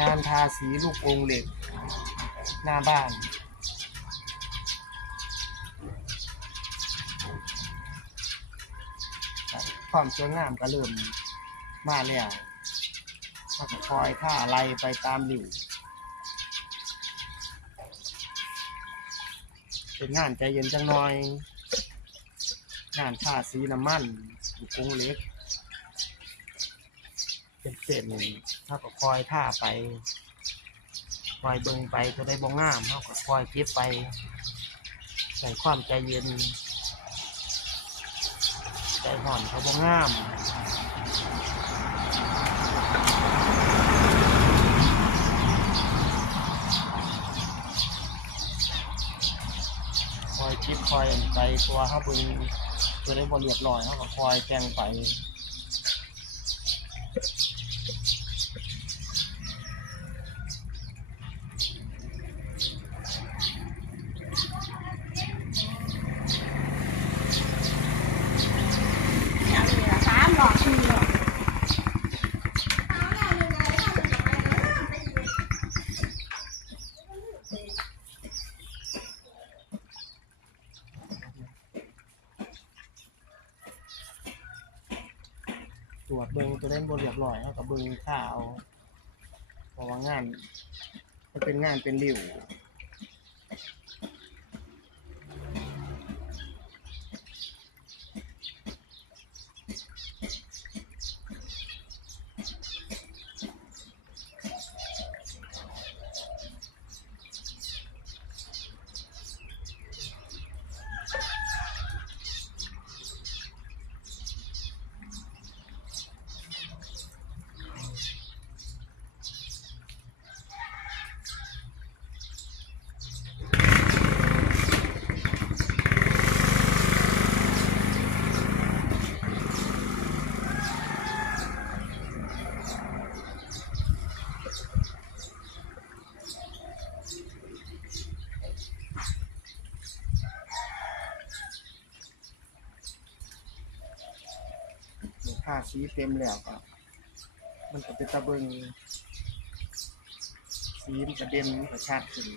งานทาสีลูกองเหล็ก หน้าบ้าน ความสวยงามก็เริ่มมาแล้วเราก็คอยท่าอะไรไปตามหลิวเป็นงานใจเย็นจังหน่อย งานทาสีน้ำมันอยู่กรงเหล็ก เป็นเศษหนึ่งเท่ากับคอยท่าไปคอยเบิ่งไปจะได้บ่งามเท่ากับคอยเก็บไป ใส่ความใจเย็น ใจห่อนเขาบ่งามคอยคิดคอยไปตัวเขาเบึงตัวได้บเรียบร้อยเขาก็คอยแจ้งไป อย่างนี้ละสามหลอดสี่หลอด ตรวจเบิงตัวเล่นบนเรียบร้อยเขากับเบิงข่าวเพราะว่างาน มันเป็นงานเป็นริ้ว ทาสีเต็มแล้วก็มันก็เป็นตะเบิงสีมันกระเด็นกระชากขึ้น